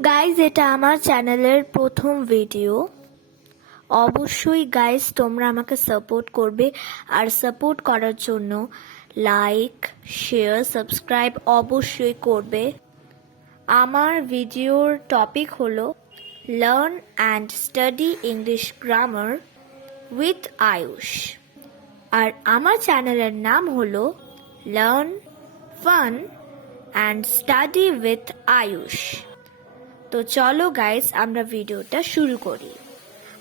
গাইজ, এটা আমার চ্যানেলের প্রথম ভিডিও। অবশ্যই গাইজ তোমরা আমাকে সাপোর্ট করবে, আর সাপোর্ট করার জন্য লাইক, শেয়ার, সাবস্ক্রাইব অবশ্যই করবে। আমার ভিডিওর টপিক হলো learn and study English grammar with Ayush, আর আমার চ্যানেলের নাম হলো learn, fun and study with Ayush. তো চলো গাইস, আমরা ভিডিওটা শুরু করি।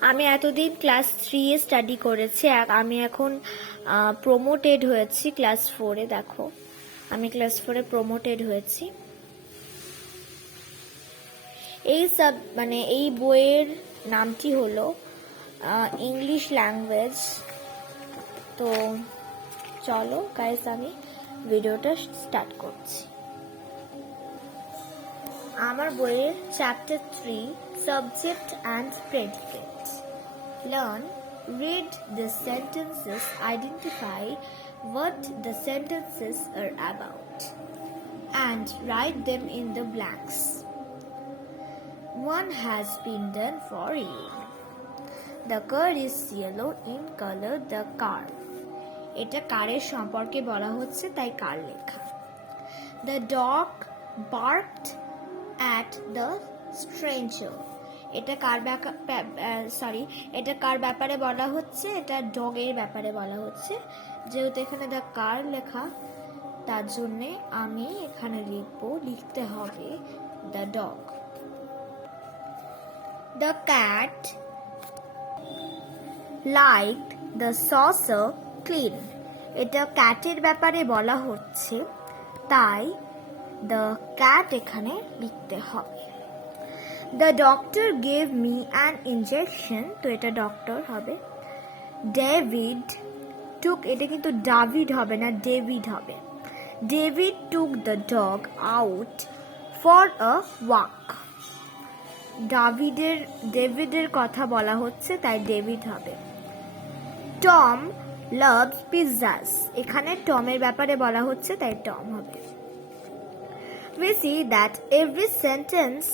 আমি এতদিন ক্লাস 3-এ স্টাডি করেছি, আমি এখন প্রমোটেড হয়েছি ক্লাস 4-এ। দেখো, আমি ক্লাস 4-এ প্রমোটেড হয়েছি। এই বইয়ের নামটি হলো ইংলিশ ল্যাঙ্গুয়েজ। তো চলো গাইস, আমি ভিডিওটা স্টার্ট করছি। আমার বইয়ের চ্যাপ্টার 3, subject and predicate. Learn, read the sentences, identify what the sentences are about, and write them in the blanks. One has been done for you. The car is yellow in color. The car. এটা কারের সম্পর্কে বলা হচ্ছে, তাই কার লেখা। The dog barked at the stranger. এটা কার ব্যাপারে বলা হচ্ছে? এটা ডগের ব্যাপারে বলা হচ্ছে। যেহেতু এখানে দ্য কার লেখা, তার জন্যে আমি এখানে লিখতে হবে the dog. The cat liked the saucer clean. এটা ক্যাটের ব্যাপারে বলা হচ্ছে, তাই the cat এখানে লিখতে হবে। The doctor gave me an injection. তো এটা ডক্টর হবে। David took, এটা কিন্তু ডাভিড হবে না, ডেভিড হবে। David took the dog out for a walk. ডেভিডের কথা বলা হচ্ছে, তাই ডেভিড হবে। Tom loves pizzas. এখানে টমের ব্যাপারে বলা হচ্ছে, তাই টম হবে। We see that every sentence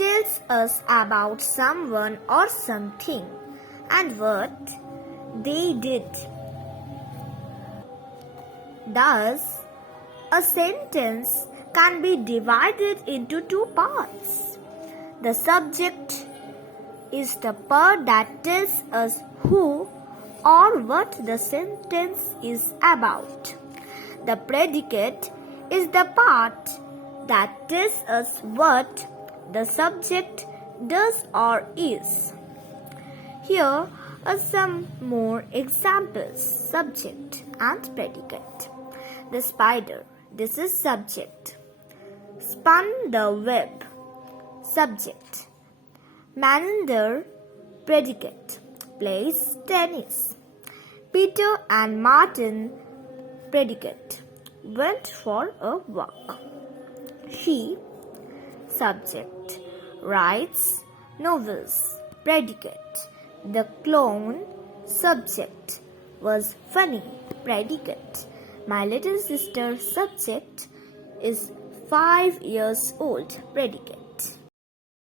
tells us about someone or something and what they did. Thus, a sentence can be divided into two parts. The subject is the part that tells us who or what the sentence is about. The predicate is the part that tells us what the subject does or is. Here are some more examples. Subject and predicate. The spider, this is subject. Spun the web, subject. Manander, predicate. Plays tennis. Peter and Martin, predicate. Went for a walk. She, subject. Writes novels, predicate. The clown, subject. Was funny, predicate. My little sister, subject, is 5 years old, predicate.